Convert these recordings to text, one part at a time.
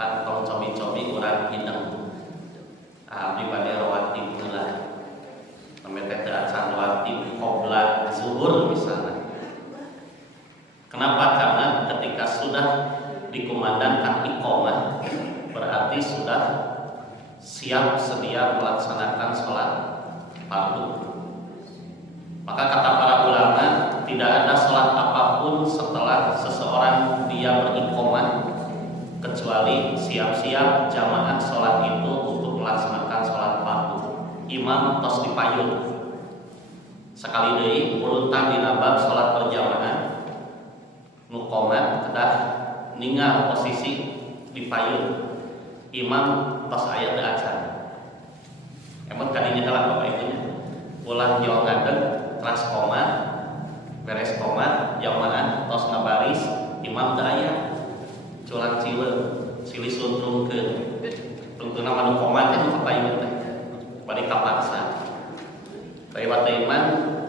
bahkan kalau cobi-cobi urang hidang abdi bade rawatib heula sampai teh acan rawatib qobla zuhur misalnya. Kenapa? Karena ketika sudah dikumandangkan iqamah berarti sudah siap sedia melaksanakan sholat fardu. Maka kata para ulama, tidak ada sholat apapun setelah seseorang dia beriqamah kecuali siap-siap jamaah sholat itu untuk melaksanakan sholat fardu. Imam tos dipayun. Sekali deui urutan dina bab sholat berjamaah nu qomat kedah ningal posisi dipayun. Imam tos aya teu acan. Emot kadinya heula Bapak Ibunya. Ulah jongadeun tras qomat, beres qomat jamaah tos ngabaris, imam teu aya. Culang cileu, silih suntrungkeun. Tungtuna manu qomat teh kapayun teh. Bade kapaksa. Lewat iman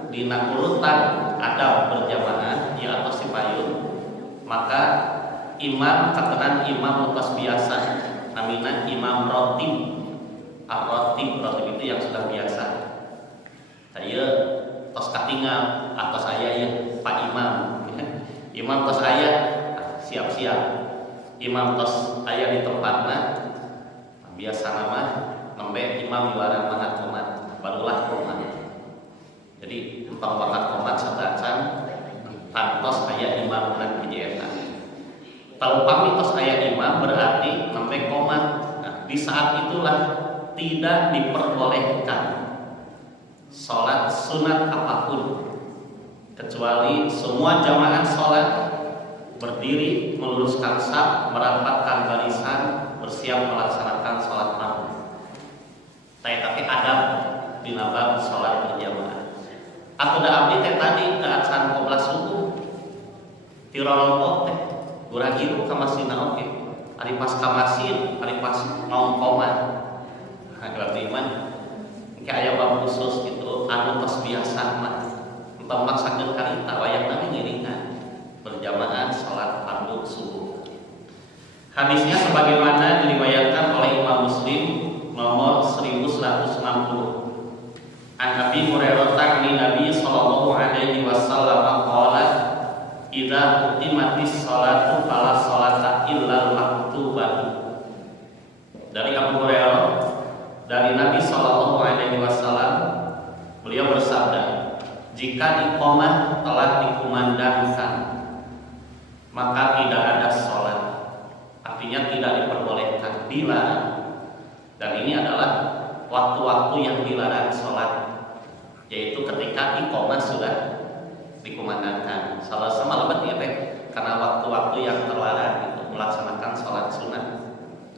dina urutan adab berjamaah ya atos dipayun, maka imam katenan imam utas biasa namina imam rotib. Ar-rotib itu yang sudah biasa. Saya tos katingal atas saya ya Pak Imam. Imam tos aya siap-siap. Imam tos aya di tempatna biasa nama nembe imam juara mana komat barulah komat. Jadi empang bakat komat sadacan tantos aya imam dan hiji eta. Taupami tos aya imam berarti nembe komat. Nah, di saat itulah tidak diperbolehkan sholat sunat apapun kecuali semua jamaah sholat berdiri meluruskan saf, merapatkan barisan, bersiap melaksanakan sholat fardu. Tapi adab di bab sholat berjamaah. Aku da abdi teh tadi ke acan qobla subuh tirolongkok teh urang hirup ka masjidna oge. Ari pas ka masjid, ari pas mau qomat. Berarti iman kayak aya bab khusus gitu anu tos biasa mah entah maksakeun karita wayahna ngiringan berjamaah salat fardu subuh. Hadisnya sebagaimana diriwayatkan oleh Imam Muslim nomor 1160. An Abi Hurairah taqni Nabi sallallahu alaihi wasallam qala idza utimatis salatu fala salata illa maktubah. Dari Abu Hurairah dari Nabi Shallallahu Alaihi Wasallam, beliau bersabda, jika iqamah telah dikumandangkan, maka tidak ada sholat, artinya tidak diperbolehkan, dilarang. Dan ini adalah waktu-waktu yang dilarang sholat, yaitu ketika iqamah sudah dikumandangkan. Salah sama lebat ya karena waktu-waktu yang terlarang untuk melaksanakan sholat sunnah,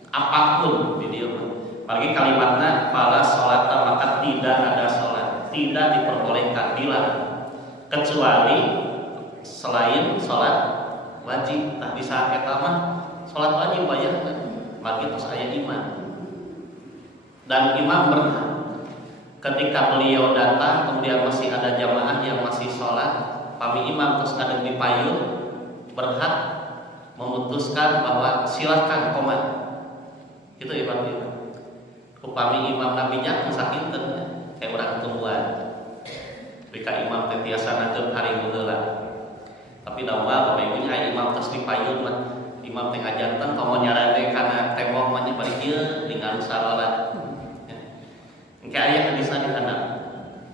apapun video. Bagi kalimatnya fala sholata maka tidak ada sholat, tidak diperbolehkan, dilarang kecuali selain sholat wajib. Nah di saat pertama sholat wajib bayar bagi terus aya imam dan imam berhak ketika beliau datang kemudian masih ada jamaah yang masih sholat, pami imam terus kadang dipayun berhak memutuskan bahwa silakan qomat. Itu ibaratnya upami imam nabinya sakinten kayak urang tungguan bika imam teh tiasa nakeun hari heula tapi dawa bapak ibunya aya imam tos dipayun mah imam teh ngajanten komo nyarane kana tembok mah nya bari dieu tinggal salat engke aya hadisna di handap.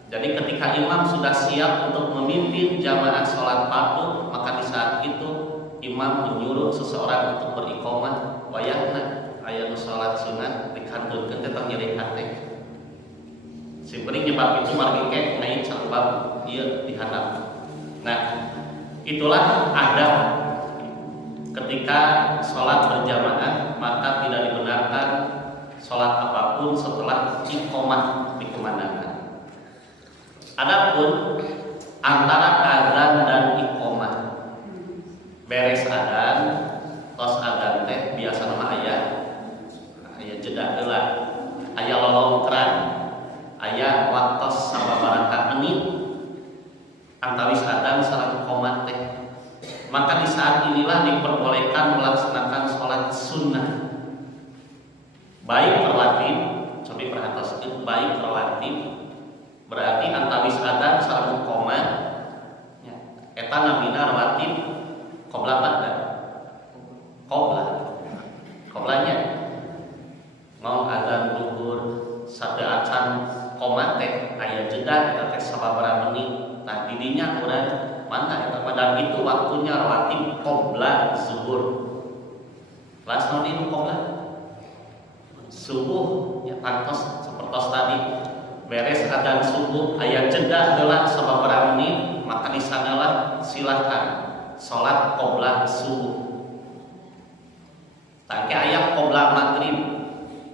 Jadi ketika imam sudah siap untuk memimpin jamaah salat fardu maka di saat itu imam menyuruh seseorang untuk beriqamah wayahna aya nu salat sunat dikantunkeun teh nyeri hate. Simpeuning nyebab itu margi ke naik sabab ieu dihadap. Nah, itulah adab ketika salat berjamaah maka tidak dibenarkan salat apapun setelah iqamah dikumandangkan. Adapun antara adzan dan iqamah beres adzan tos adzan teh biasa nama aya jeda heula, aya lolongkran, aya waktos sababaraha menit antawis adzan sareng qomat teh. Maka di saat inilah diperbolehkan melaksanakan sholat sunnah baik rawatib, coba perhatikan baik rawatib berarti antawis adzan sareng iqamah ya. Eta namina rawatib qabla ba'da. Qoblanya mau adzan zuhur sadeacan qomah teh aya jeda eta teh sababaraha menit. Nah didinya urang mana eta padahal itu waktunya rawatib qabla zuhur. Kelas naon qabla? Subuh ya kantos sapertos tadi beres adzan subuh aya jeda heula sababaraha menit maka di sanalah silahkan salat qabla subuh. Tangke aya qabla maghrib.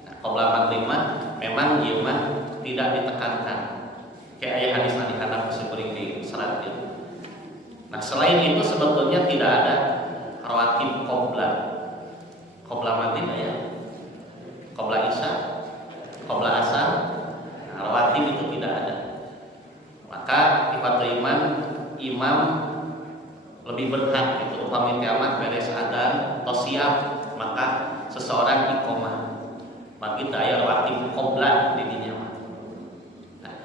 Nah, qabla maghrib mah memang ieu mah tidak ditekankan. Kayak aya hadis di hadap seperti di salat itu. Nah, selain itu sebetulnya tidak ada rawatib qabla. Qabla maghrib aya. Qabla isya, qabla asar. Nah, rawatib itu tidak ada. Maka ifatul imam lebih berhak itu upami kiamat beres adzan atau siap maka seseorang iqamah. Maka kita aya rawatib qabla di dinya mah. Nah,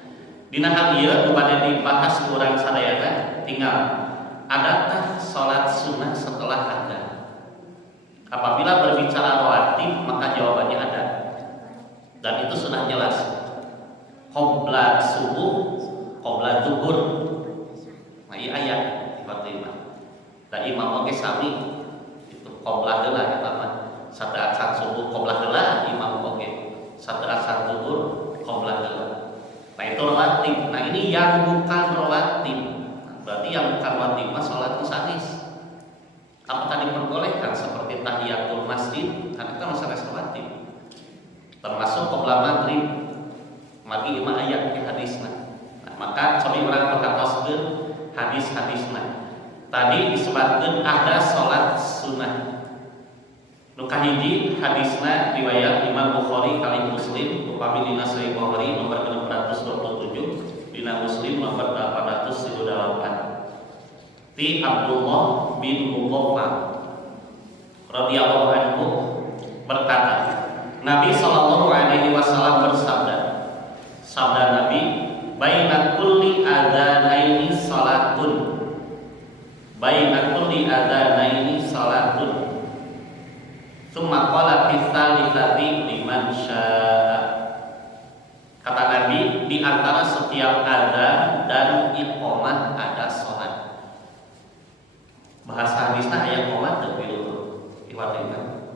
dina hal ieu kepada dibahas urang sadayana tinggal adakah salat sunnah setelah adzan? Apabila berbicara rawatib maka jawabannya ada. Dan itu sudah jelas. Qabla subuh, qabla zuhur. Nah, ieu ayat Fatimah. Dan imam oge sami itu qabla heula eta mah. Sadeacan subuh qabla heula imam oge. Sadeacan zuhur qabla heula. Nah, itu rawatib. Nah, ini yang bukan rawatib. Berarti yang bukan rawatib mah salat sanis. Apakah diperbolehkan seperti tahiyatul masjid? Karena itu masalah rawatib. Termasuk qabla maghrib. Magi imam ayat di hadisna. Nah, maka coba urang perhatoskeun hadis-hadisna. Tadi disebutkan ada salat sunnah. Nu kahiji hadisna riwayat Imam Bukhari kali Muslim upami dina Sahih Bukhari nomor 627, dina Muslim nomor 808. Ti Abdullah bin Mughaffal radhiyallahu anhu berkata, Nabi sallallahu alaihi wasallam bersabda, sabda Nabi, baina kulli adzanaini salatun. Baina kulli adzanaini salatun. Tsumma qala fi tsalitsati liman syaa. Kata Nabi, di antara setiap adzan dan iqamah ada salat. Bahasa hadisna aya qomat teu pilu iwatina.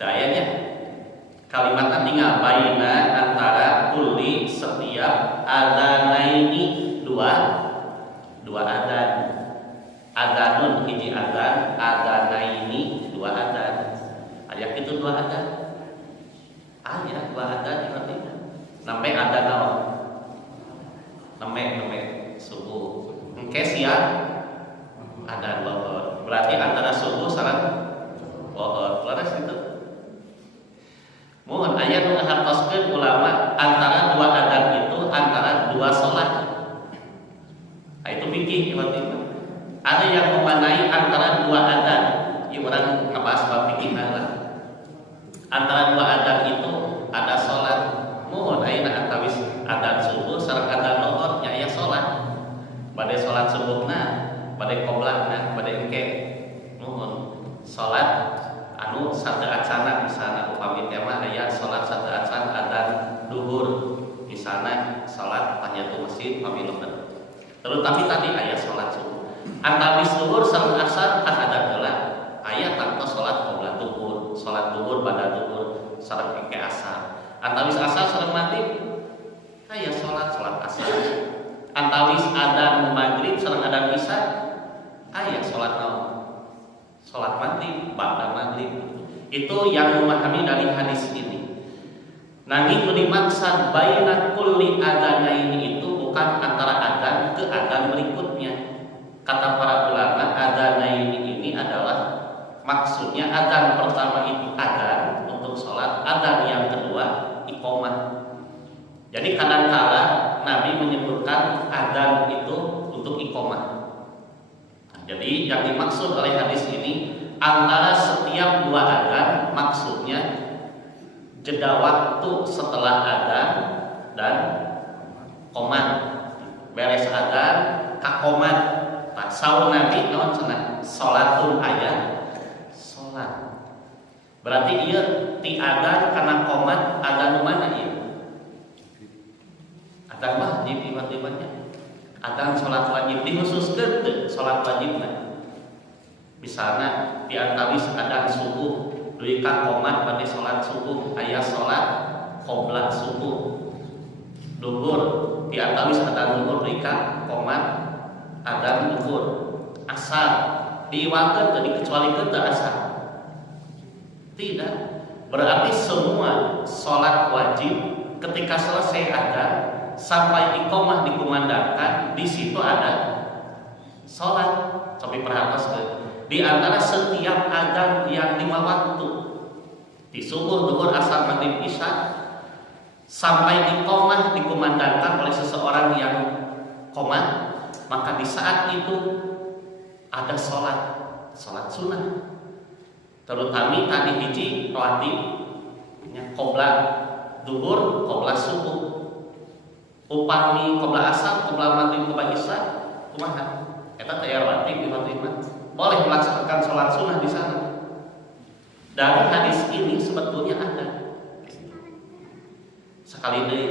Dayanya kalimatna tinggal baina antara kulli setiap adzanaini dua adzan. Adzanun hiji adzan, adzanaini dua adzan. Aya kitu dua adzan. Aya dua adzan artinya. Sampai adzan naon? Neme subuh. Engke siang adzan lohor. Berarti antara subuh sareng lohor. Laras itu. Mohon aya nu ngahartoskeun ulama antara dua adzan itu antara dua salat. Nah, itu fikih tiba-tiba. Ada yang memanai antara dua adzan. Ieu urang ngabahas bab fikih lah. Antara dua adzan itu ada salat. Mohon ayeuna antawis adzan subuh sareng adzan lohor nya aya salat. Bade salat subuhna, bade qoblana, bade engke. Mohon salat anu sadeacana misalna upami teh mah aya salat sadeacan adzan duhur. Misalna salat tahiyatul masjid upami lohor. Terus tapi tadi aya salat subuh. Antawis zuhur sareng asar kan ada heula. Aya tanpa salat qabla zuhur, salat zuhur ba'da zuhur sareng engke asar. Antawis asar sareng maghrib aya salat asar. Antawis adzan maghrib sareng adzan isya aya salat naon? Salat maghrib ba'da maghrib. Itu yang memahami dari hadis ini. Nanging nu dimaksud baina kulli adzanaini itu bukan antara adzan ke adzan berikutnya. Kata para ulama, adzanaini ini adalah maksudnya adzan pertama itu adzan untuk sholat, adzan yang kedua iqamah. Jadi kadang-kala Nabi menyebutkan adzan itu untuk iqamah. Nah, jadi yang dimaksud oleh hadis ini antara setiap dua adzan maksudnya jeda waktu setelah adzan dan qomat. Beres adzan ka qomat. Tak saur Nabi naon cenah salatun aya salat. Berarti ieu ti adzan kana qomat adzan mana ieu? Adzan wajib tiba-tibanya. Adzan salat wajib dikhususkeun teu salat wajibna. Misalna di antawis adzan subuh deui ka qomat bade salat subuh aya salat qobla subuh. Duhur di antawis adzan duhur deui ka qomat adzan duhur. Asar diiwakeun teu dikecualikeun teu asar? Tidak. Berarti semua salat wajib ketika selesai adzan sampai iqamah dikumandangkan di situ ada salat. Coba perhatikan di antara setiap adzan yang 5 waktu di subuh, duhur, asar, maghrib, isya sampai iqamah dikumandangkan oleh seseorang yang qomat, maka di saat itu ada salat sunnah. Terutama tadi hiji rawatib qobla duhur, qobla subuh. Upami qobla asar, qobla maghrib, qobla isya kumaha? Eta teh rawatib boleh melaksanakan salat sunnah di sana. Dari hadis ini sebetulnya ada. Sekali deui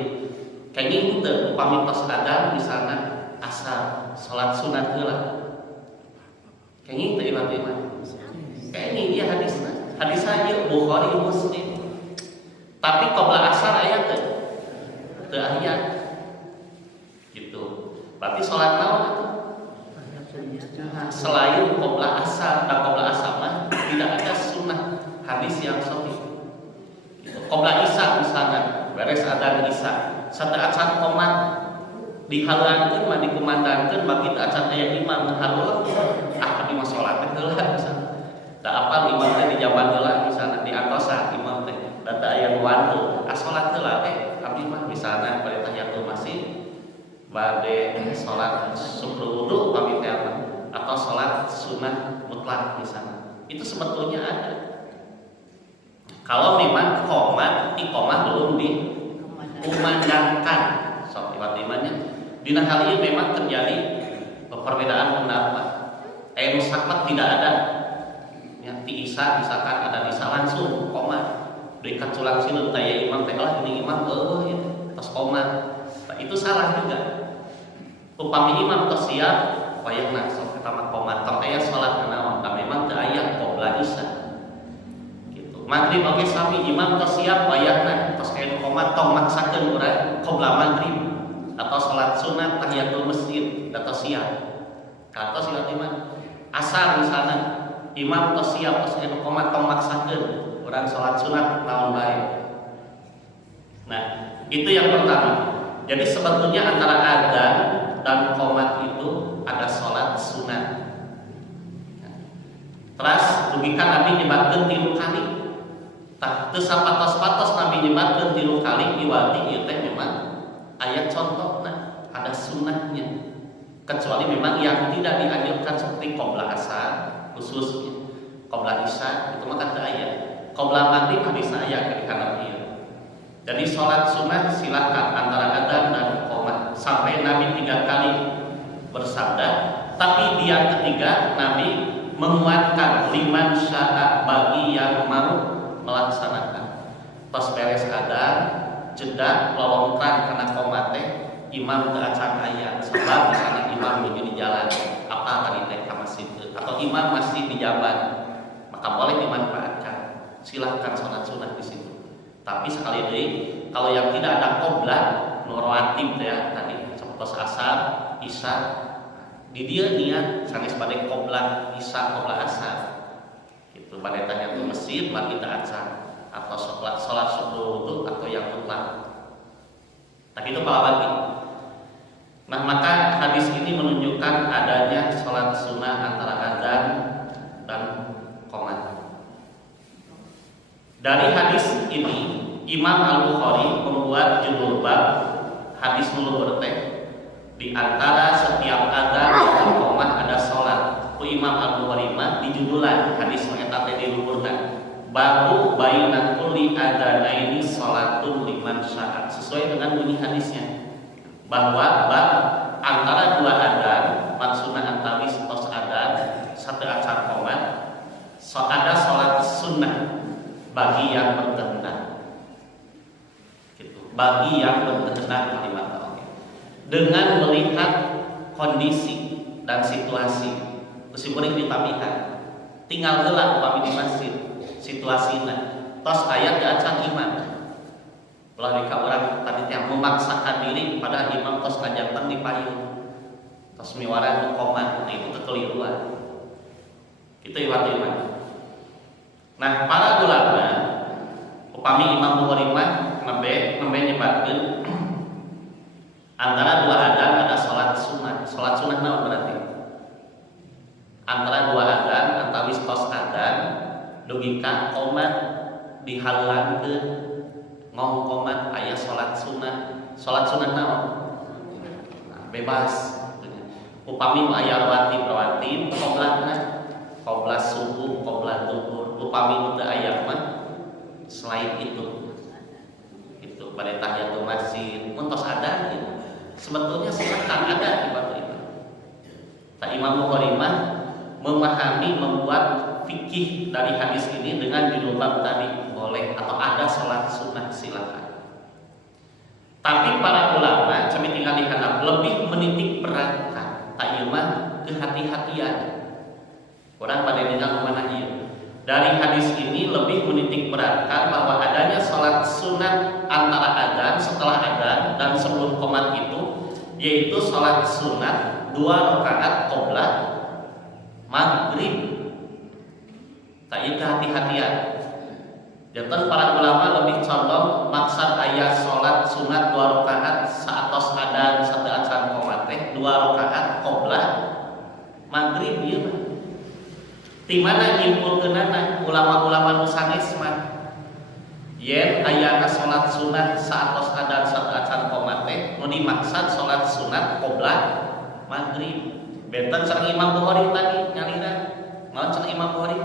kayaknya teu upami tos adzan di sana asar salat sunat heula. Kayaknya teu iman-iman. Kayaknya dia hadisna. Hadis ieu Bukhari Muslim. Tapi qobla asar aya teu? Teu aya. Gitu. Berarti salat naon atuh? Selain qobla asar dan qobla asar mah tidak ada sunnah hadis yang sahih. Qobla isya misalnya beres adzan isya saat acan qomat dihalankeun mah dikumandangkeun bagi acan aya imam haluh abdi mah salat teh heula misalna. Da apal imam teh di zaman heula misalna di antosa imam teh data aya wantu salat heula teh abdi mah misalna bade tahiyatul masjid bade salat syukur wudu pamit teh atau salat sunnah mutlak misalnya. Itu sebetulnya ada. Kalau memang qomat iqamah belum dikumandangkan, sok tiba-tibanya dina hal ini memang terjadi perbedaan pendapat. Musaqat tidak ada. Ya, ti isya misalkan ada isya langsung qomat. Dekat culang sileun taya imam teh lah ini imam eueuh ieu tos qomat. Nah, itu salah juga. Upami imam tos siap wayahna sok pertama qomat tong aya salat naon da memang teu aya qobla isya. Maghrib oge sami imam tos siap wayahna tos aya qomat tong maksakeun urang qobla maghrib atau salat sunat tahiyatul masjid tos siap. Katos silat imam. Asar misalna imam tos siap tos aya qomat tong maksakeun urang salat sunat naon bae. Nah, itu yang pertama. Jadi sebetulnya antara adzan dan qomat itu ada salat sunat. Terus dugikan Nabi nyebatkeun 3 kali. Tah teu sapatos-patos Nabi nyebatkeun 3 kali iwati ieu teh memang aya contohna, ada sunnahnya. Kecuali memang yang tidak dianjurkan seperti qobla asar khususnya. Qobla isya itu mah teu aya. Qobla maghrib hadisna aya ketika Nabi. Jadi salat sunnah silakan antara adzan dan qomat. Sampai Nabi 3 kali bersabda, tapi di yang ketiga Nabi menguatkan liman sya'a bagi yang mau melaksanakan. Pas beres adzan jeda lolongkan kana qomat teh imam teu acan aya sebab misalnya imam menuju di jalan apa tadi teh ka masjid atau imam masih di jalan maka boleh dimanfaatkan. Silahkan salat sunat di situ. Tapi sekali deui kalau yang tidak ada qobla nu rawatib teh ya tadi seperti asar isya di dia niat sanes bade qobla isya qobla asar gitu bade tanya ke masjid mari kita asar atau salat subuh wudu atau yang mutlak. Tak itu lagi. Nah, maka hadis ini menunjukkan adanya salat sunnah antara adzan dan qomat. Dari hadis ini Imam Al-Bukhari membuat judul bab hadis nuluhur teh di antara setiap adzan dan qomat ada salat. Ku Imam Al-Bukhari mah di judulan hadis eta teh di luhurna. Babu baina kulli kulli adzanaini salatun liman syaa. Sesuai dengan bunyi hadisnya bahwa antara dua adzan maksudna antawis tos adzan satu acan qomat ada salat sunnah bagi yang berkehendak. Gitu. Bagi yang berkehendak kalimat tauhid. Dengan melihat kondisi dan situasi, meskipun ditamikan, tinggal heula upami di masjid, situasina, tos aya di acan imam. Ulah dika urang tadi teh memaksakan diri pada imam tos ngajanten di payung, tos miwara qomat, itu kekeliruan. Itu iwat-iwat. Nah, para ulama upami Imam Bukhari mah nembe nyebatkeun antara dua adzan ada salat sunat. Salat sunat naon berarti? Antara dua adzan antawis tos adzan dugi ka qomat dihalangkeun ngong qomat aya salat sunat. Salat sunat naon? Nah, bebas. Upami aya rawatib qoblatna, qoblat subuh, qoblat zuhur. Upami teu aya mah selain itu pada tahiyatul masjid mun tos ada gitu. Sebetulnya silakan ada ibadah itu. Imam Bukhari mah memahami membuat fikih dari hadis ini dengan judul bab tadi boleh atau ada salat sunnah silakan. Tapi para ulama kami tinggal dihanap lebih menitik beratkan tak ieu mah kehati-hatian. Orang pada tinggal mana ieu. Dari hadis ini lebih menitik beratkan bahwa adanya salat sunat antara adzan, setelah adzan dan sebelum qomat itu, yaitu salat sunat 2 rakaat qoblat maghrib. Tak ieu hati-hatian. Janten para ulama lebih condong maksud aya salat sunat 2 rakaat saatos adzan satu acan qomat teh 2 rakaat qoblat maghrib ieu mah. Di mana nyimpulkeunana ulama-ulama nu sanes mah yen ayana salat sunat saatos adzan satu acan qomat teh nu dimaksud salat sunat qoblat maghrib. Benten sareng Imam Bukhari tadi nyalina. Naon sareng Imam Bukhari?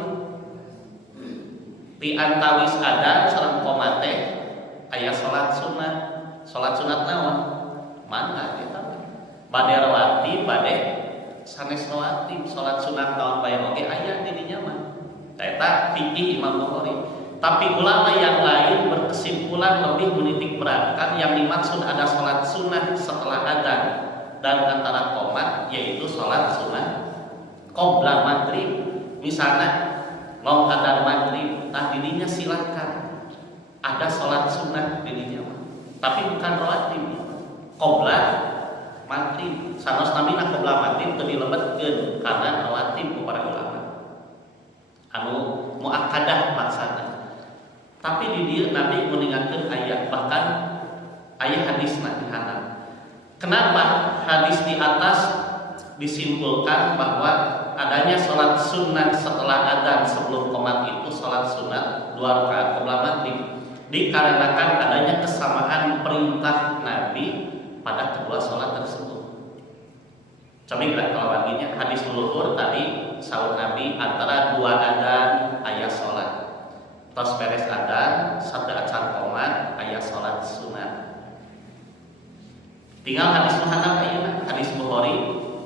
Di antawis adzan sareng qomat teh aya salat sunat. Salat sunat naon? Mangga eta. Bade rawatib bade sanes rawatib, salat sunat tahun bayang oge aya di dinya mah. Eta fikih Imam Bukhari. Tapi ulama yang lain berkesimpulan lebih menitik beratkan yang dimaksud ada salat sunat setelah adzan dan antara qomat yaitu salat sunat qobla maghrib. Misalnya mau adzan maghrib, tah di dinya silakan ada salat sunat di dinya mah. Tapi bukan rawatib. Qobla maghrib sanos namina qobla maghrib teu dilebetkeun karena rawatib ku para ulama anu muakkadah maksana. Tapi di dieu Nabi meningatkeun ayat, bahkan ayat hadisna dihanap. Kenapa hadis di atas disimpulkan bahwa adanya salat sunat setelah adzan sebelum qomat itu salat sunat 2 rakaat qobla maghrib? Dikarenakan adanya kesamaan perintah Nabi pada kedua salat tersebut. Coba kita kalau baginya hadis luhur tadi saur Nabi antara 2 adzan aya salat. Tos beres adzan satu acan qomat aya salat sunat. Tinggal hadis muhadab ayeuna hadis Bukhari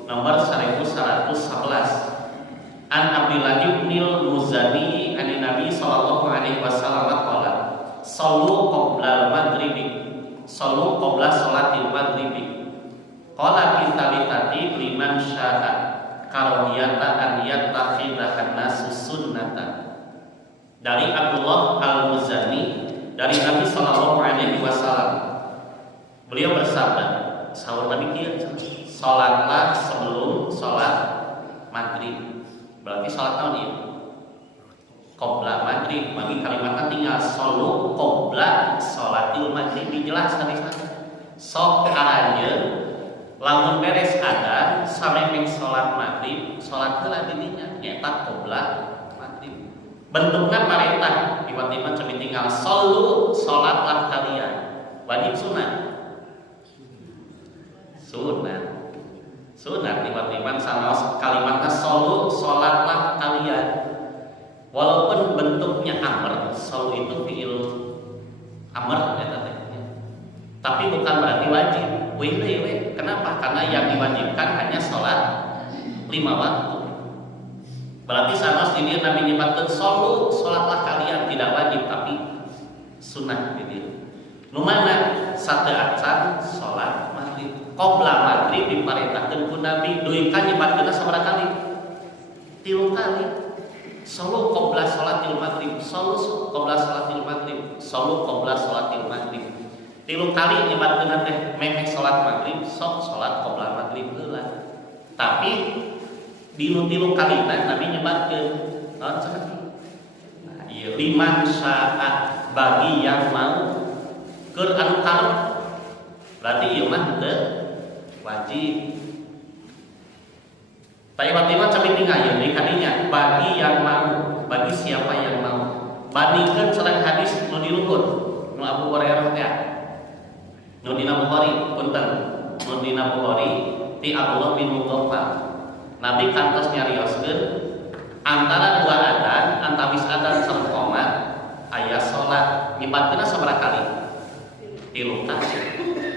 nomor 1111. An Abdillah bin Muzani an Nabi sallallahu alaihi wasallam qala sallu qabla al-maghribi sallu qabla salatil maghribi qala kitabitati liman syaa karahiyata an yattakhidha nasu sunnatan. Dari Abdullah Al-Muzani dari Nabi sallallahu alaihi wasallam, beliau bersabda, sahur Nabi kieu, salatlah sebelum salat maghrib. Berarti salat naon ieu? Qobla maghrib. Bagi kalimatna tinggal sallu qobla salatil maghrib, jelas hadisna. Sok karanjeun lamun beres adzan samemeng salat maghrib, salat heula di dinya nyaeta qobla maghrib. Bentukna parentah, tiba-tiba cumi tinggal sallu salatlah kalian. Wajib sunat. Sunat tiba-tiba sanos kalimatna sallu salatlah kalian. Walaupun bentuknya amr, Solu itu fiil amr ya tadi. Tapi bukan berarti wajib. Kenapa? Karena yang diwajibkan hanya sholat 5 waktu. Berarti sanos ini Nabi nyebutkan solu, sholatlah kalian, tidak wajib tapi sunnah gitu. Numana satu acan sholat maghrib. Qobla maghrib diperintahkan ku Nabi duikan nyebutkeun sabaraha kali? 3 kali. Solu qobla sholatil maghrib, solu qobla sholatil maghrib, solu qobla sholatil maghrib. 3 kali nyebutkeun teh meheh sholat maghrib, sok sholat qobla maghrib heula. Tapi di 3 kali Nabi nyebutkeun naon cenah? Nah, ieu liman sya'a bagi yang mau keur anu karep. Berarti ieu mah teu wajib. Tapi mah cabi tinggal ya di hadinya bagi yang mau, bagi siapa yang mau. Bandingkeun sareng hadis nu diluput nu Abu Hurairah teh. Nu dina Bukhari, punten. Nu dina Bukhari ti Abdullah bin Mughaffal. Nabi kantos nyarioskeun antara 2 adzan, antawis adzan sareng qomat aya salat. Nyebutkeunna sabaraha kali? 3 kali.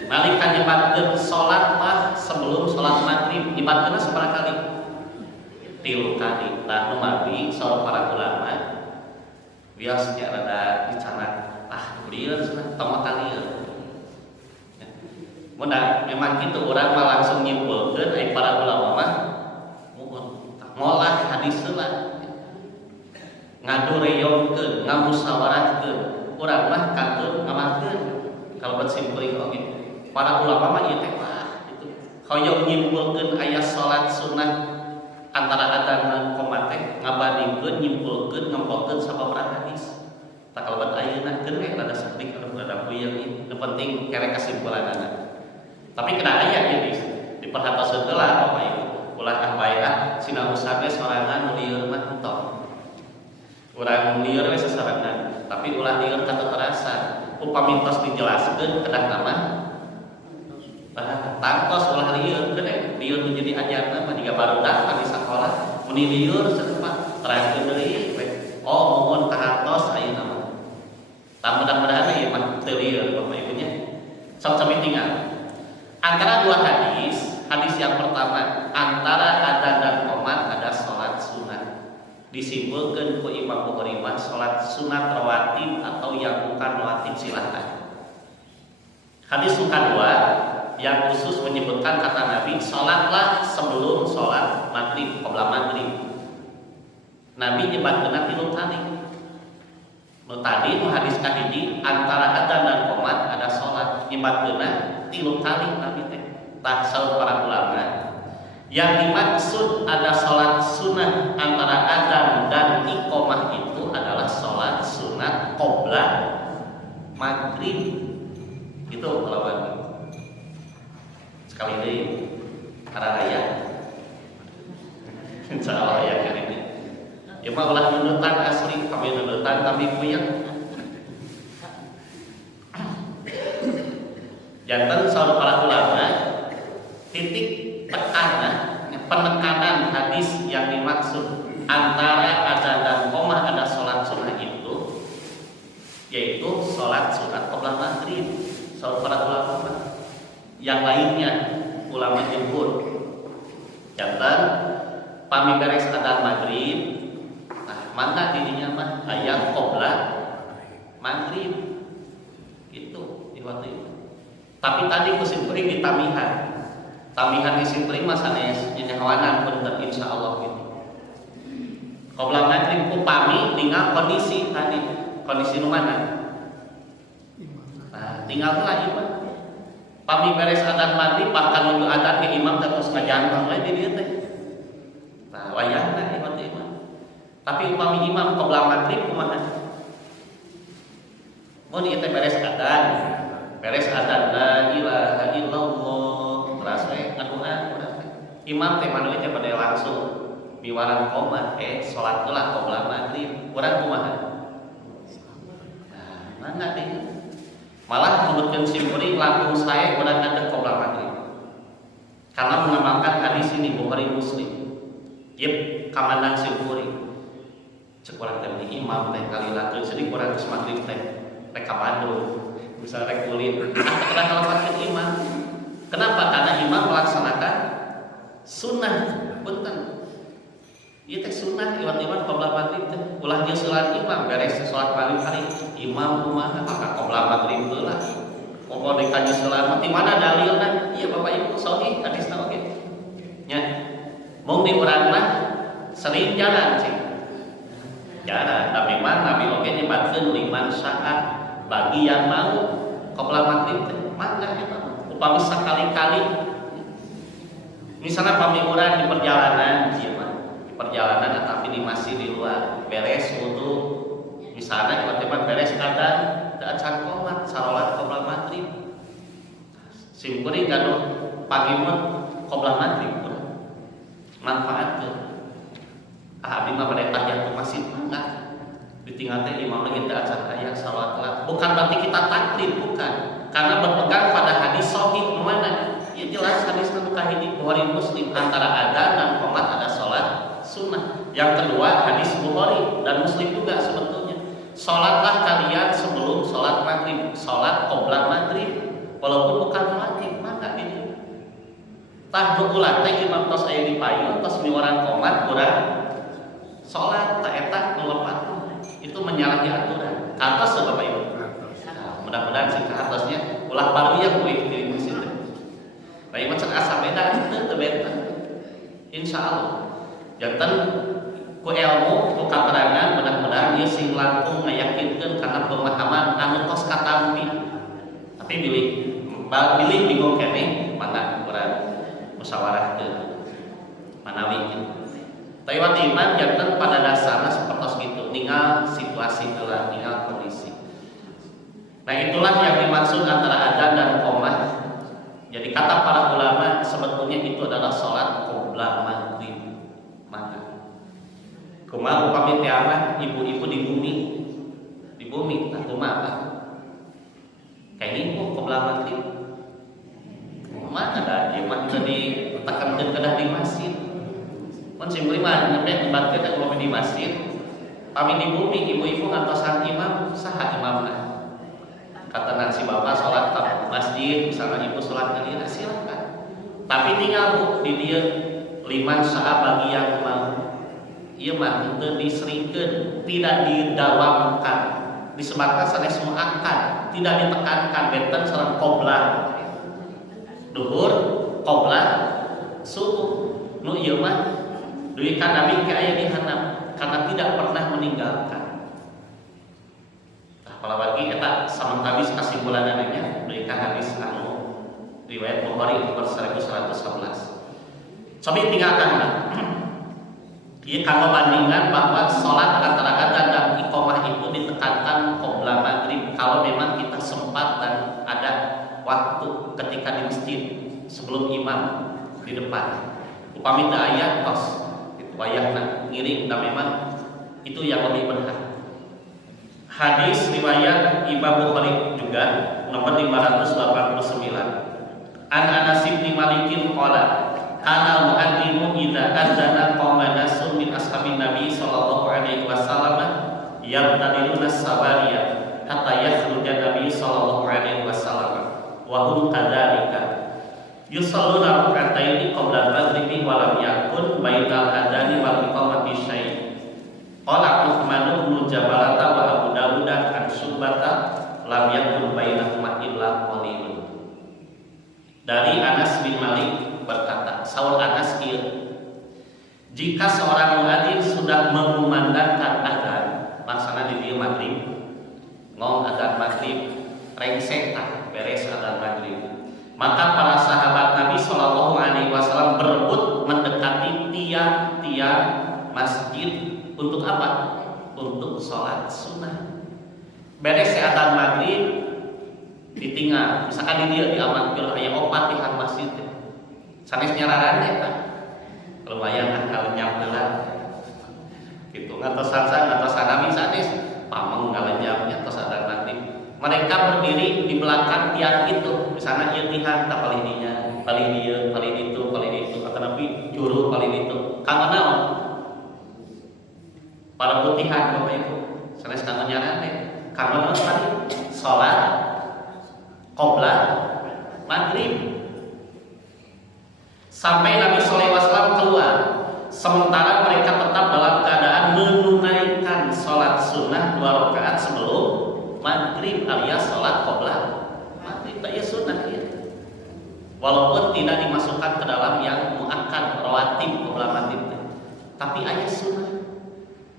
Nalika nyebutkeun salat mah sebelum salat maghrib, nyebutkeunna sabaraha kali? 3 kali. Nah, nu Nabi sareng para ulama biasanya rada dicanak, lieur cenah tong kalieur. Mudah memang kitu urang mah langsung nyimpulkeun ai para ulama mah ngolah hadis heula. Ngadureyokeun, ngamusyawarahkeun. Urang mah kantun ngamalkeun. Kalebet simpeuling oge. Para ulama mah ieu teh gitu. Hoyong nyimpulkeun aya salat sunnah antara adzan dan qomat teh ngabandingkeun nyimpulkeun ngempolkeun sababaraha hadis. Tak kalebet ayeuna keun we rada saeutik rada puyeng ieu. Nu penting kere kasimpulanana. Tapi kena aya ieu diperhatoseun heula Bapak Ibu. Ulah baeah sina usahana sorangan nu lieur mah entong. Urang lieur we sasarangan, tapi ulah lieur katatarasan. Upami tos dijelaskeun kedah nama tangtos ulah lieur keun lieur nu jadi ajarna mah jiga barudak di sakola mun lieur satempat terangkeun deui we. Oh mohon kahartos ayeuna mah. Tah mudah-mudahan ieu mah teu lieur Bapak Ibu nya. Sok sami tinggal. Antara 2 hadis yang pertama antara adzan dan qomat ada salat sunat. Disimpulkeun ku Imam Bukhari mah salat sunat rawatib atau yang bukan rawatib silahkan. Hadis kedua yang khusus menyebutkan kata Nabi salatlah sebelum salat maghrib, qabla maghrib. Nabi nyebutkeun 3 kali. Nu tadi nu hadis kahiji antara adzan dan qomat ada salat, nyebutkeun 3 kali Nabi teh. Tak saur para ulama yang dimaksud ada salat sunat antara adzan dan iqamah itu adalah salat sunat qabla maghrib. Itu lawan sekali deui karena aya insyaallah aya kan ini. Ya mah ulah nunutan asli kami nunutan kami puyeng. Jantan saur para ulama titik penekanan hadis yang dimaksud antara adzan dan qomah ada sholat sunnah itu yaitu sholat sunat qabla maghrib. Saur para ulama yang lainnya ulama jumhur jantan pami beres adzan maghrib, nah mana dirinya mah aya qabla maghrib itu di waktu itu. Tapi tadi kusimpuling di tamihan isim prima sanes nyahawanan punten insyaallah gitu. Qabla maghrib upami tinggal kondisi tadi, kondisi nu mana? Nah, tinggal lah imam. Pami beres adzan maghrib bahkan menuju adzan ke imam terus ngajantong we di dieu teh. Nah, wayahna imam. Tapi upami imam qabla maghrib kumaha? Mun ieu teh beres adzan la ilaha illallah terus ngadua imam teh manunya teh pada langsung miwaran qomat salat heula qabla maghrib urang kumaha? Nah, mana deh malah menyebutkan simpuri langsung saya urang ngadeg qabla maghrib karena mengamalkan hadis ini Bukhari Muslim. Yep, kamandang simpuri cek urang teh imam teh kalilakeun sedih urang geus magrib teh rek ka Bandung misalnya rek kulit kada kalafatkeun imam. Kenapa? Karena imam melaksanakan sunnah. Punten ieu teh sunnah iwat-iwat qabla maghrib teh ulah geus salat imam beres salat maghrib hari imam kumaha maka qabla maghrib heula. Pokok di kanjeng salat di mana dalilna? Iya Bapak Ibu sahih hadisna oge. Nya mung di urang mah sering jalan sih. Jalan, tapi memang Nabi oge nyebatkeun liman syaat bagi yang mau qabla maghrib teh mangga eta. Upami sakali-kali misalnya pami urang di perjalanan ieu mah di perjalanan tapi di masih di luar beres wudu misalnya tiba-tiba beres adzan teu acan qomat salat qabla maghrib simkuring kanu pagi mah qabla maghrib manfaatkeun abdi mah bade tahiyat masjid mangga ditinggal teh imam lagi teu acan aya salat lah bukan berarti kita taklid bukan karena berpegang pada hadis sahih mana ya jelas hadis Bukhari Bukhari Muslim antara adzan dan qomat ada salat sunnah. Yang kedua hadis Bukhari dan Muslim juga sebetulnya salatlah kalian sebelum salat maghrib salat qabla maghrib walaupun bukan wajib maka ini tah ulah teh imam tos aya di payun tos miwarang qomat urang salat ta eta melepat itu menyalahi aturan atas Bapak Ibu. Mudah-mudahan sih ke atasnya ulah baru yang boleh di masjid. Baik macam asa beda teu beda. Insyaallah. Janten ku ilmu ku katerangan mudah-mudahan ieu sing langkung ngayakinkeun kana pemahaman anu tos katampi. Tapi bilih bingung keneh mangga urang musyawarahkeun. Manawi tapi iman janten pada dasarnya seperti itu ninggal situasi heula ninggal kondisi. Nah itulah yang dimaksud antara adzan dan qomat. Jadi kata para ulama sebetulnya itu adalah salat qabla maghrib. Maka kumaha upami teh amah ibu-ibu di bumi tah kumaha kayak ibu qabla maghrib kumaha da ieu mah teu ditekankeun kedah di masjid. Mun simpel mah nyampe debatkeun kalau di masjid pami di bumi ibu-ibu ngantosan imam saha imamna kata nasi bapak sholat ke masjid misalnya ibu sholat kalian silakan tapi tinggal bu di dia liman sa'a bagi yang mau iya mah itu diseringkan tidak didawamkan disebarkan sanes muakkad tidak ditekankan benten salam qoblah duhur qoblah subuh nu ieu mah duit kan nabi ke aya dihanap karena tidak pernah meninggalkan. Kalau bagi kita sama habis kesimpulannya dari hadis anu riwayat Bukhari nomor 1111. Coba tinggalkan. Ieu kanggo bandingan bahwa salat antara adzan dan iqamah itu ditekankan qabla maghrib kalau memang kita sempat dan ada waktu ketika di masjid sebelum imam di depan. Upami teu aya tos itu wayahna ngiring dan memang itu yang lebih benar. Hadis riwayat Imam Bukhari juga nomor 589. An Anas bin Malik qala kana muadzinu idza adzana qama nasun min ashabin nabi sallallahu alaihi wasallam yabtadiluna sabariya hatta yakhruja nabi sallallahu alaihi wasallam wa hum kadzalika yusalluna rak'ataini qabla al-maghribi wa lam yakun bainal adzani wal iqamati syai'. Qala Utsman bin Jabalah wa Abu Dawud an Syu'bah lam yakun bainahuma illa qalilun. Dari Anas bin Malik berkata, saur Anas kieu, jika seorang muadzin sudah mengumandangkan adzan, laksana di dieu maghrib, ngong adzan maghrib, rengsek tah beres adzan maghrib, maka para sahabat Nabi Shallallahu Alaihi Wasallam berebut mendekati tiang-tiang masjid. Untuk apa? Untuk sholat sunnah. Beres adzan maghrib ditinggal. Misalkan di dia diamankeun aya opat di masjid. Sanes nyararannya kan. Lumayan kan kalau nyampelan. Gitu. Ngantos sanami sanes pameng ngalenyapnya tos adzan maghrib. Mereka berdiri di belakang tiang itu. Misalnya ieu tihan ta paling dinya, paling dieu, paling itu, atau nabi juru paling itu. Kanggo naon? pada putihan Bapak Ibu sanes kanggo nyaran karena tadi salat qobla maghrib sampai Nabi SAW keluar, sementara mereka tetap dalam keadaan menunaikan sholat sunnah 2 rakaat sebelum maghrib alias sholat qobla maghrib. Ya sunnah ya. Walaupun tidak dimasukkan ke dalam yang muakkad rawatib qobla maghrib, tapi ayat sunnah.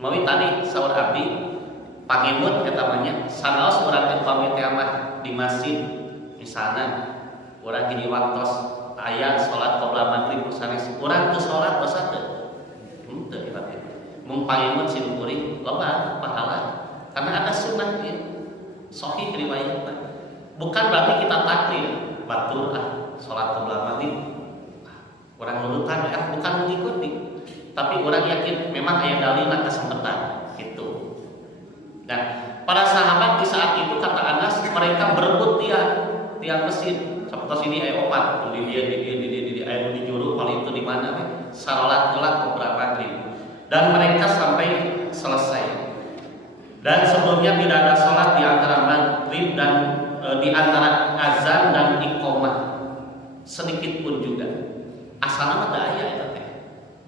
Mawi tadi sahur abdi pangemut ketamanya sanaos urang pamit mah di masjid misalnya urang gini waktos ayat sholat qobla maghrib sanes urang teu sholat dosa teu henteu ibaratna mun pangemut simkuring loba pahala karena ada sunnah ya sahih riwayatna. Bukan berarti kita takdir batur sholat qobla maghrib urang nurutan bukan mengikuti, tapi urang yakin memang aya dalilna kesempatan gitu. Nah, para sahabat di saat itu kata Anas mereka berebut tiang masjid. Seperti ini ayat opat, di ayat di juru kalau itu di mana? Salat kelak qobla maghrib. Dan mereka sampai selesai. Dan sebelumnya tidak ada salat di antara maghrib dan di antara azan dan iqamah sedikit pun juga. Asalnya ada ayat itu teh.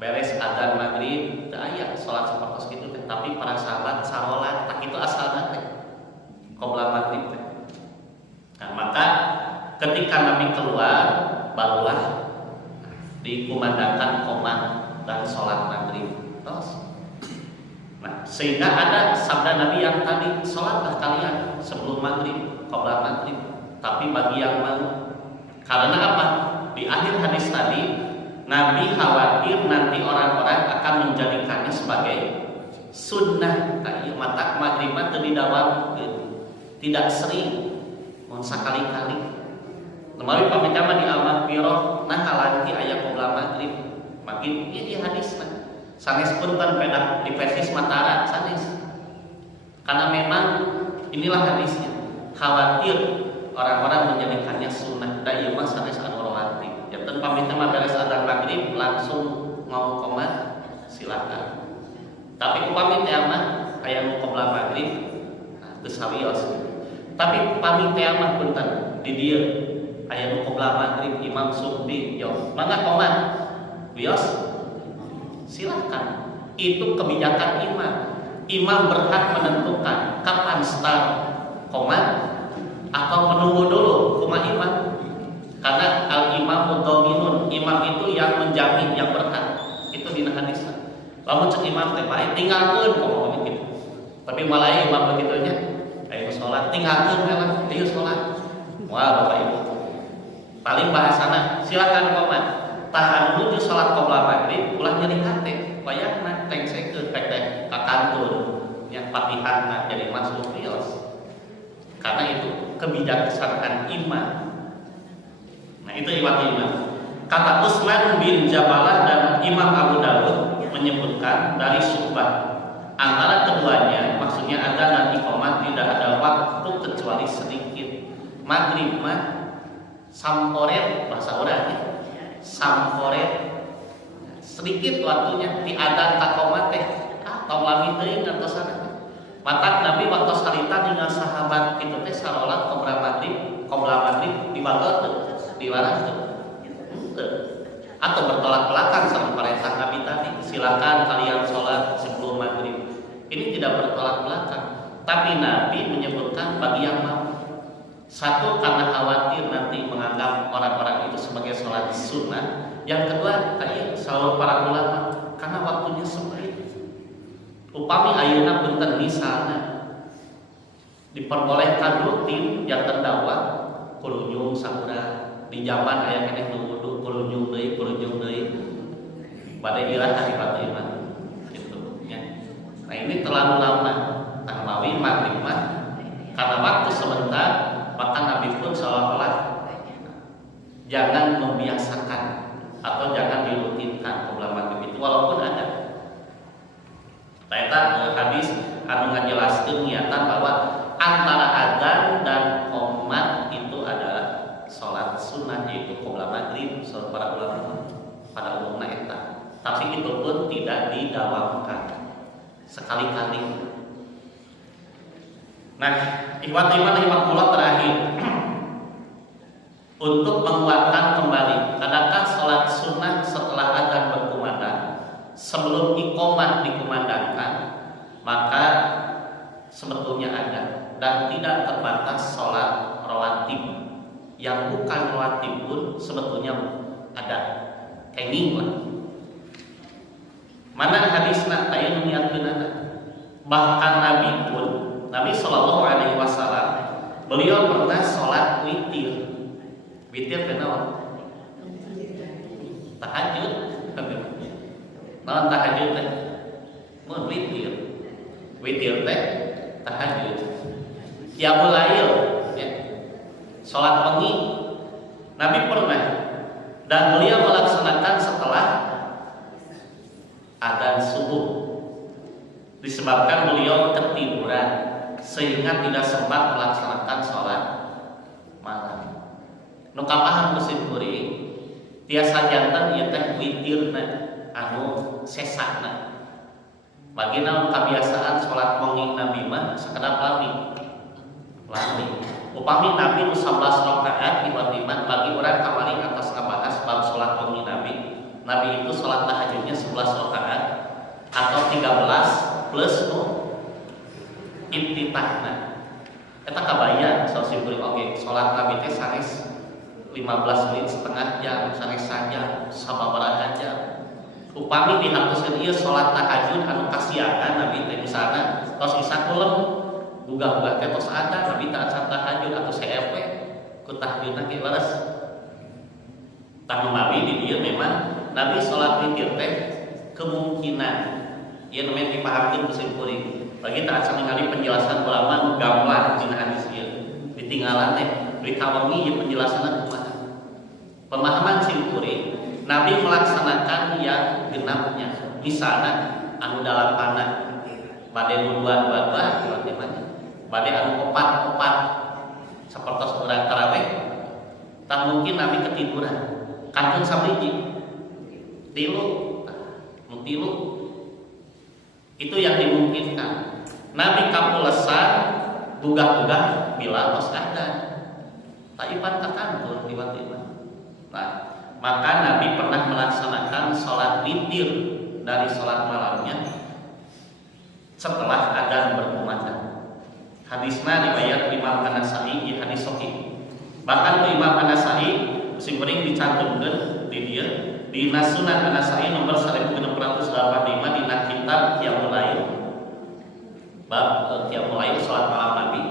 Beres azan maghrib, ada ayat salat seperti itu teh. Tapi para sahabat salat tak itu asalnya teh qobla maghrib teh. Nah, maka ketika Nabi keluar barulah dikumandangkan qomat dan sholat maghrib. Nah, sehingga ada sabda Nabi yang tadi sholatlah kalian sebelum maghrib qobla maghrib. Tapi bagi yang mau, karena apa? Di akhir hadis tadi Nabi khawatir nanti orang-orang akan menjadikannya sebagai sunnah. Mata maghrib teu didawamkeun, tidak sering, mun sakali-kali. Lemari pamijama di al-maghfirah nah halanti aya qobla maghrib makin ieu hadisna sanes punten pedah di versi Matara sanes karena memang inilah hadisnya khawatir orang-orang menjadikannya sunnah da ieu mah sanes anu rawatib janten pamijama beres adzan maghrib langsung ngomong qomat silakan tapi upami teh mah aya nu qobla maghrib geus sawios tapi pami teh mah punten di dieu aya nu qobla maghrib imam subuh yo mangga qomat bios silakan. Itu kebijakan imam berhak menentukan kapan start qomat atau menunggu dulu kumaha imam karena al imamu dhaminun imam itu yang menjamin yang berhak itu dina hadisna lamun cek imam teh bae tinggalkeun komo gitu tapi malah imam begitunya ayo salat tinggalkeun memang ayo salat wah Bapak Ibu paling bahasana silakan qomat tahan nuju salat qobla maghrib ulah nyeri hate wayahna tengsekeun pek ka kantor nya Fatihahna jadi masuk bios karena itu kebijaksanaan imam. Nah itu ibarat imam. Kata Utsman bin Jabalah dan Imam Abu Dawud menyebutkan dari Syu'bah antara keduanya maksudnya adzan dan iqamah tidak ada waktu kecuali sedikit. Maghrib mah samporet bahasa orangnya samporet sedikit waktunya di adzan takomat teh atau lami teuing atau sana mata Nabi waktu salita dengan sahabat itu teh salat qobla maghrib dibagot teu dilarang teu atau bertolak belakang sama perintah Nabi tadi silakan kalian sholat sebelum maghrib ini tidak bertolak belakang tapi Nabi menyebutkan bagi yang mau satu karena khawatir nanti menganggap orang-orang itu sebagai sholat sunnah yang kedua tadi selalu para ulama karena waktunya sempit upami ayeuna punten misalnya diperbolehkan rutin yang terdakwa kulunjung sakura di zaman aya keneh nu wudu kulunjung deui bade irah hari batu iman gitu ya. Nah ini terlalu lama tangmawi maghrib mah karena waktu sebentar maka Nabi pun seolah-olah jangan membiasakan atau jangan dirutinkan qobla maghrib itu walaupun ada ternyata hadis anu ngajelaskeun niatan bahwa antara adzan dan qomat itu adalah sholat sunnah yaitu qobla maghrib salat para ulama pada umumnya eta tapi itu pun tidak didawamkan sekali-kali. Nah, ikhwat iman rahimakumullah, terakhir untuk menguatkan kembali, adakah sholat sunnah setelah adzan berkumandang sebelum iqamah dikumandangkan? Maka sebetulnya ada, dan tidak terbatas sholat rawatib. Yang bukan rawatib pun sebetulnya ada. Kenging lah. Mana hadisna kayak mengingatkan, bahkan Nabi pun, Nabi Shallallahu Alaihi Wasallam, beliau pernah sholat witir. Witir kenapa? Tahajud. Non tahajud teh, mun witir. Witir teh tahajud. Qiyamul lail, ya. Sholat pagi. Nabi pernah, dan beliau melaksanakan setelah adzan subuh, disebabkan beliau ketiduran sehingga tidak sempat melaksanakan sholat malam. Nu kapaham musim kuring tiasa jantan ieu teh witirna anu sesana. Bagi naon kebiasaan sholat wengi Nabi mah sakedap lami. Upami Nabi 11 rakaat tiba-tiba bagi orang kamari atas ngabahas bab sholat wengi Nabi. Nabi itu sholat tahajudnya 11 rakaat atau 13 plus iftitahna. Eta kabayang saos kuring oge sholat Nabi teh sanes 15 menit setengah jam, sanes saja sababaraha jam. Upami dihatuskeun ieu sholat tahajud anu kasiakan Nabi teh misalna tos isa kulem gugah-gugah teh tos ada Nabi teh acan tahajud atau CFP ku tahajudna ge leres. Tah Nabi di dieu memang Nabi sholat witir teh kemungkinan ieu namanya dipahamkeun musim kuring. Bagi tak acan ningali penjelasan ulama gamblang dina hadis ieu. Ditinggalan teh berita wengi ieu penjelasanna kumaha. Pemahaman sim kuring Nabi melaksanakan yang genapnya. Misalnya anu dalapanna bade dua-dua tiba-tiba bade anu opat sapertos urang tarawih, tak mungkin Nabi ketiduran. Kantung sabriji tilu itu yang dimungkinkan. Nabi kapulesan gugah-gugah bila tos adzan taipan ka kantor tiba-tiba. Nah, maka Nabi pernah melaksanakan sholat witir dari sholat malamnya setelah adzan berkumandang. Hadisna riwayat Imam An-Nasa'i di hadis sahih. Bahkan Imam An-Nasa'i sing dicantumkeun di dia di Sunan An-Nasa'i nomor 1685 dina kitab Qiyamul Lail. Bab Qiyamul Lail salat malam Nabi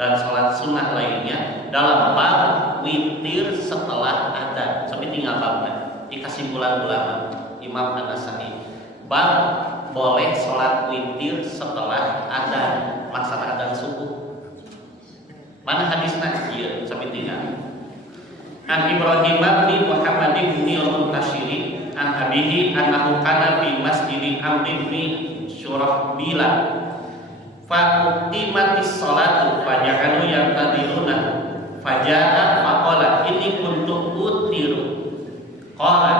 dan salat sunnah lainnya dalam bab witir setelah adzan. Sampai tinggal babnya di kesimpulan ulama Imam An-Nasa'i. Bab boleh salat witir setelah adzan, maksana adzan subuh. Mana hadisna ieu sampai tinggal. An Ibrahim bin Muhammad bin al-Muntashiri an abihi annahu kana fi masjidi Amr bin Syurahbila fa uqimatis salatu faja'alu yantadiruna faja'a faqala inni kuntu utiru qala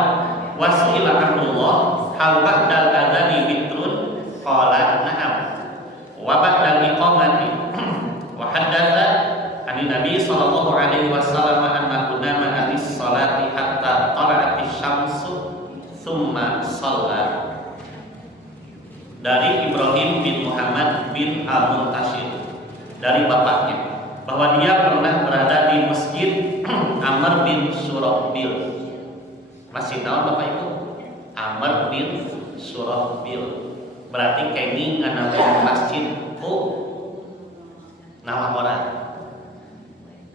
wasila Abdullah hal ba'dal adzani bitrun qala na'am wa ba'dal iqamati wa haddatsa ani Nabi sallallahu alaihi wasallam annahu nama anis salati hatta tala'atis syamsu thumma shalla. Dari Ibrahim bin Muhammad bin al-Muntashir dari bapaknya bahwa dia pernah berada di masjid Amr bin Surahbil. Masjid naon Bapak Ibu? Amr bin Surahbil. Berarti kenging kana masjid nama orang.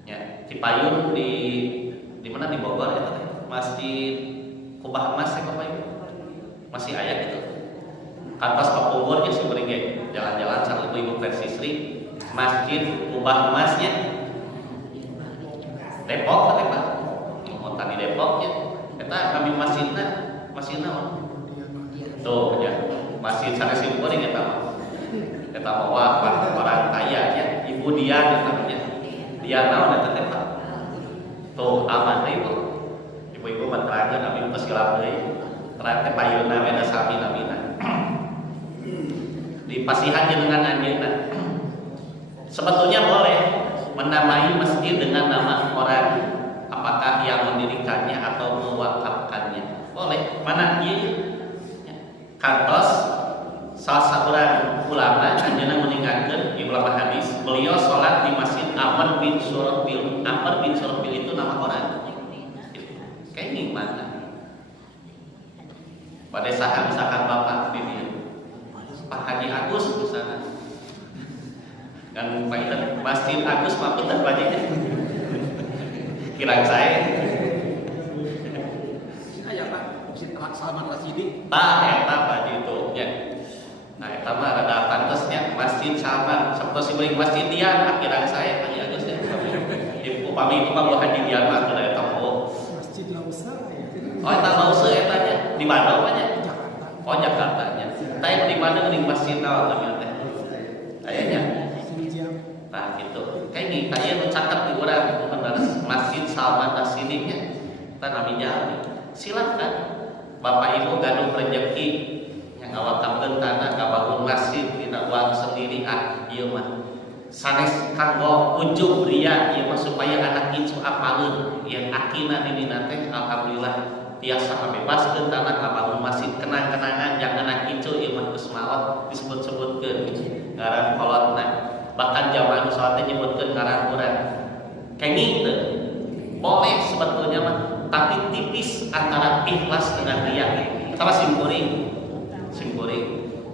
Ya, Cipayung di mana di Bogor ya teh? Masjid Kubah Emas ya Bapak Ibu. Masih aya gitu. Kantos ka Bogor geus beuring jalan-jalan sareng ibu versi Sri. Masjid Kubah Emasnya Depok teh Pak. Mau tadi Depok ya. Eta kami masjidna naon? Tuh ya. Masjid sanes beuring eta. Eta mah orang kaya ya. Ibu Dian namanya. Dia naon eta teh Pak? Tuh aman teh itu. Ibu-ibu menerangeun abi geus gelap deui. Terang teh payuna we da sami namina. dipasihan dengan anjeunna. Sebetulnya boleh menamai masjid dengan nama orang, apakah yang mendirikannya atau mewakafkannya. Boleh. Mana ieu? Kantos salah seorang ulama anjeunna meninggalkan ulama hadis, beliau sholat di masjid Amr bin Surahbil. Amr bin Surahbil itu nama orang. Kayak gimana? Pada saat misalkan bapak di dia, Pak Haji Agus di sana, kan Pak Masjid Agus maupun terbajinya, kira saya. Ya Pak, Masjid Salman Rasidi. Tak, eta Haji itu, ya. Nah, eta mah ada pantesnya Masjid Salman, seperti si Masjid Dian, kira saya Haji Agus ya. Upami itu Pak Haji Dian mah kada eta Masjid Lausa ya. Oh, eta Lausa etanya di mana banyak? Jakarta. Oh, Jakarta nya. Teh di mana di Masjid naon namanya teh? Kayaknya. Nah, gitu. Kayak gini, kayak nu caket di urang bener Masjid Salman Rasidi nya. Tah namanya silakan Bapak Ibu gaduh rezeki yang ngawakafkeun tanah ngabangun masjid dina uang sendiri ieu mah sanes kanggo ujug ria ieu mah supaya anak incu apaleun yang akina di dina teh alhamdulillah biasa ngabebaskeun tanah ngabangun masjid kenang-kenangan yang anak incu ieu mah geus maot disebut-sebutkeun ngaran kolotna bahkan jamaah salat teh nyebutkeun ngaran urang kayak gitu boleh sebetulnya mah tapi tipis antara ikhlas dengan ria sama simkuring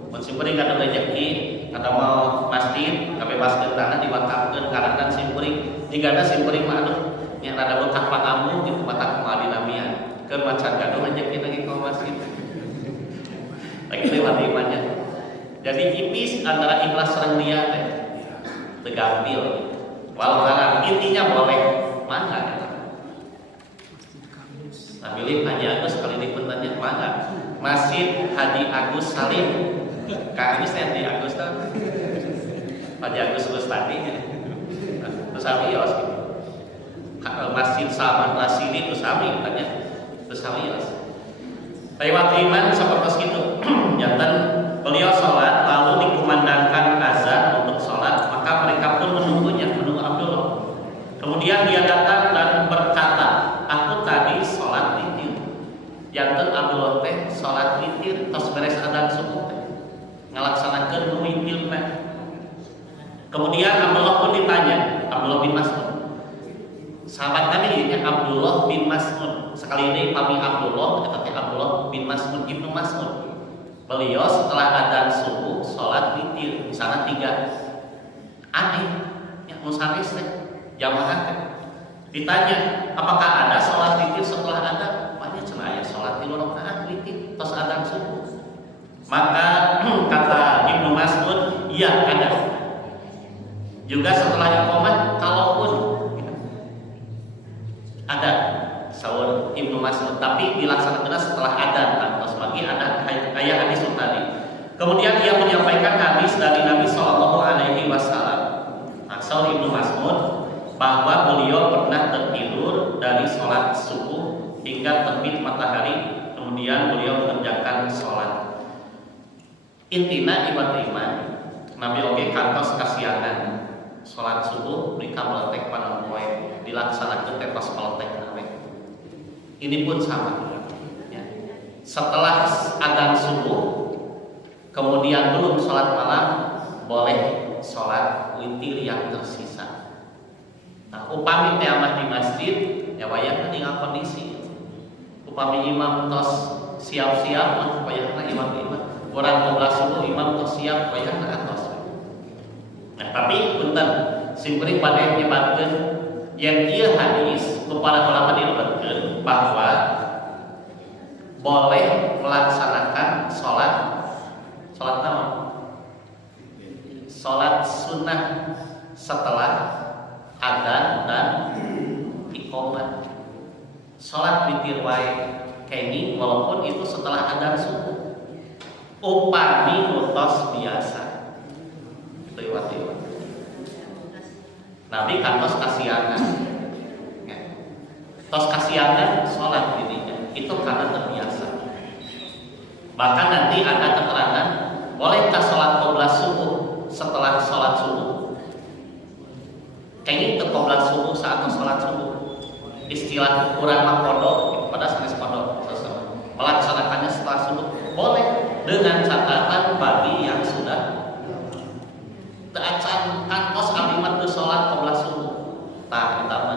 mun simkuring kada rezeki kada mau masjid ngabebaskeun tanah diwakafkeun karangan simkuring jigana simkuring mah aduh nya rada beutak pangamu gitu matak moal dinamian keur macan gaduh rezeki lagi ka masjid lagi lewat imannya jadi tipis antara ikhlas sareng ria teh teu gampil walau intinya boleh mangga. Nah, pilih Haji Agus kali ini tanya mana? Masjid Haji Agus Salim. Kak Agus Haji Agus tuh. Haji Agus Bustani. Terus awios. Masjid Salman Rasidi terus awi tanya. Terus awios. Lewat iman seperti itu. Jantan beliau sholat lalu dikumandangkan azan untuk sholat, maka mereka pun menunggunya, menunggu Abdullah. Kemudian dia datang dan berkata, aku tadi sholat witir. Jantan Abdullah teh sholat witir, tos beres adzan subuh teh ngalaksanakeun witir teh. Kemudian Abdullah pun ditanya, Abdullah bin Mas'ud. Sahabat Nabi nya Abdullah bin Mas'ud. Sekali ini pami Abdullah, tetapi Abdullah bin Mas'ud ibnu Mas'ud. Beliau setelah adzan subuh sholat witir, di sana 3. Aneh, yang musaris teh jamaah teh. Ditanya, apakah ada sholat witir setelah adzan? Banyak cenah sholat 3 rakaat witir tos adzan subuh. Maka kata Ibnu Mas'ud, iya ada. Juga setelah iqamah kalaupun ada sahur Ibnu Mas'ud, tapi dilaksanakan setelah adzan. Terus bagi ada ayat hadis tadi. Kemudian ia menyampaikan hadis dari Nabi Shallallahu Alaihi Wasallam. Sahur Ibnu Mas'ud bahwa beliau pernah tertidur dari sholat subuh hingga terbit matahari, kemudian beliau mengerjakan sholat. Intina iman Nabi oge kantos kasianan sholat subuh mereka meletek pada poe dilaksanakan tepas meletek nawe. Ini pun sama ya. Setelah adzan subuh kemudian belum sholat malam boleh sholat witir yang tersisa. Nah, upami teh amah di masjid ya wayahna tinggal kondisi. Upami imam tos siap-siap mah wayahna imam orang 12 subuh imam tos siap wayahna atos. Nah, tapi punten simkuring bade nyebatkeun yen ieu hadis para ulama dilebetkeun bahwa boleh melaksanakan sholat naon? Sholat sunnah setelah adzan dan iqamah. Sholat witir wae kenging walaupun itu setelah adzan subuh. Upami utos biasa. Itu iwat-iwat. Nabi kan tos kasianan. Ya. Tos kasianan sholat dirinya itu karena terbiasa. Bahkan nanti ada keterangan bolehkah sholat qobla subuh setelah sholat subuh? Kayaknya itu qobla subuh saat sholat subuh. Istilah kurang kodok pada sanes kodok melaksanakannya setelah subuh boleh, dengan catatan bagi yang sudah acan kantos alimat ke sholat qobla subuh. Nah, pertama.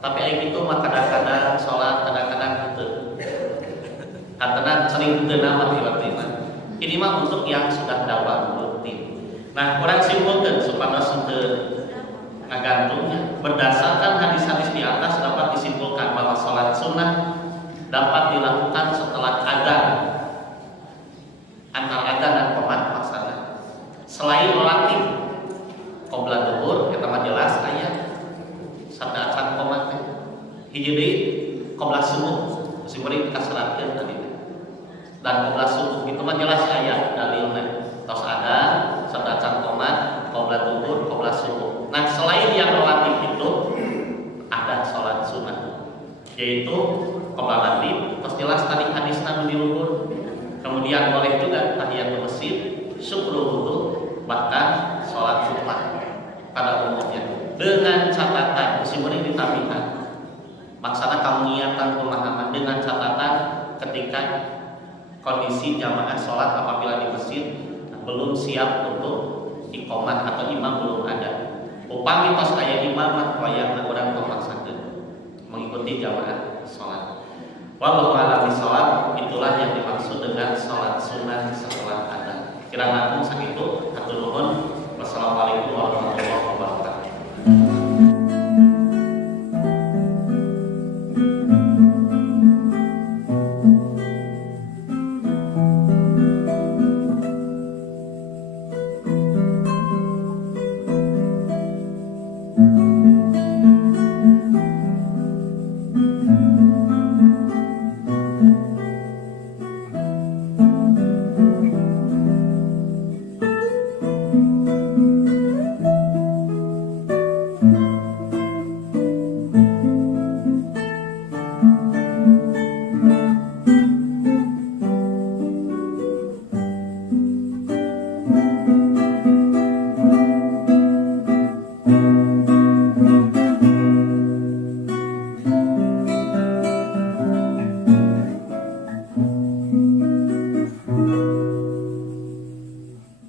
Tapi ayat itu mah kadang-kadang sholat, kadang-kadang gitu. Kadang-kadang sering nama tiba-tiba. Ini mah untuk yang sudah dapat rutin. Nah, kurang simpulkan supaya sudah ngagantungnya. Berdasarkan hadis-hadis di atas dapat disimpulkan bahwa sholat sunnah dapat dilakukan setelah adzan, antara adzan dan qomat maksana. Selain melatih qobla duhur, kita mah jelas ayat sabda adzan qomat hiji deui qobla subuh simuri kasratkeun tadi. Dan qobla subuh itu mah jelas ayat dalilna. Tos ada sabda adzan qomat, qobla duhur, qobla subuh. Nah, selain yang melatih itu ada sholat sunnah, yaitu qobla maghrib, terus jelas tadi hadisna nu di luhur. Kemudian boleh juga tahiyatul masjid, syukur wudu, bahkan sholat sunnah pada umumnya. Dengan catatan, meskipun ini tambahan, maksana niatan pemahaman dengan catatan ketika kondisi jamaah sholat apabila di masjid belum siap untuk iqamah atau imam belum ada. Upami tos aya imam wayahna urang memaksakeun mengikuti jamaah sholat. Wallahu a'lam bishawab. Itulah yang dimaksud dengan sholat